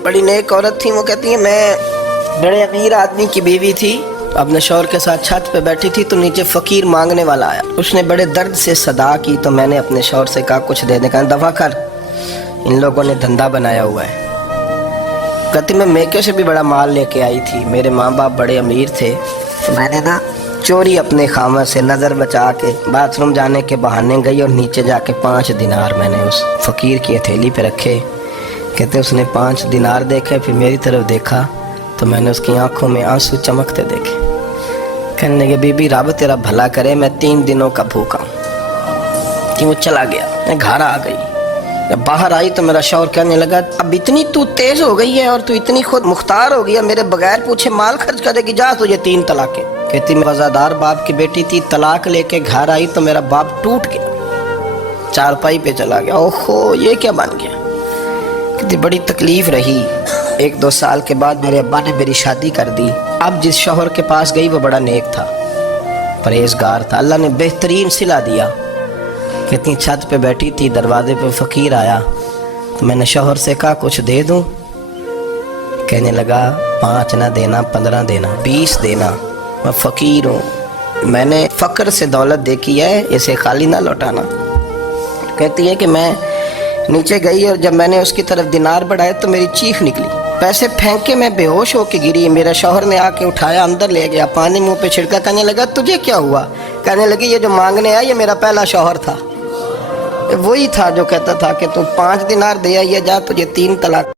बड़ी नेक औरत थी। वो कहती है मैं बड़े अमीर आदमी की बीवी थी, अपने शौहर के साथ छत पे बैठी थी तो नीचे फकीर मांगने वाला आया। उसने बड़े दर्द से सदा की तो मैंने अपने शौहर से कहा कुछ देने का, दफा कर, इन लोगों ने धंधा बनाया हुआ है। कहती मैं मेके से भी बड़ा माल लेके आई थी, मेरे माँ बाप बड़े अमीर थे, तो मैंने ना चोरी अपने खामद से नज़र बचा के बाथरूम जाने के बहाने गई और नीचे जाके 5 दिनार मैंने उस फ़कीर की हथेली पे रखे। कहते उसने 5 दिनार देखे, फिर मेरी तरफ देखा तो मैंने उसकी आंखों में आंसू चमकते देखे। कहने लगे बीबी रब तेरा भला करे, मैं 3 दिनों का भूखा हूँ। कि वो चला गया, मैं घर आ गई। जब बाहर आई तो मेरा शौहर कहने लगा अब इतनी तू तेज हो गई है और तू इतनी खुद मुख्तार हो गई है, मेरे बगैर पूछे माल खर्च करेगी, जा तुझे 3 तलाकें। कहती मैं वज़ादार बाप की बेटी थी, तलाक लेके घर आई तो मेरा बाप टूट गया, चारपाई पे चला गया। ओहो ये क्या बन गया। कहती बड़ी तकलीफ रही। 1-2 साल के बाद मेरे अब्बा ने मेरी शादी कर दी। अब जिस शौहर के पास गई वो बड़ा नेक था, परहेजगार था, अल्लाह ने बेहतरीन सिला दिया। कहती छत पे बैठी थी, दरवाजे पे फ़कीर आया तो मैंने शौहर से कहा कुछ दे दूं। कहने लगा 5 ना देना, 15 देना, 20 देना, मैं फ़कीर हूँ, मैंने फ़क्र से दौलत देखी है, इसे खाली ना लौटाना। कहती है कि मैं नीचे गई और जब मैंने उसकी तरफ दिनार बढ़ाए तो मेरी चीख निकली, पैसे फेंक के मैं बेहोश होके गिरी। मेरा शौहर ने आके उठाया, अंदर ले गया, पानी मुंह पे छिड़का। कहने लगा तुझे क्या हुआ। कहने लगी ये जो मांगने आया ये मेरा पहला शौहर था, वही था जो कहता था कि तू 5 दिनार दे आइए, जा तुझे 3 तलाक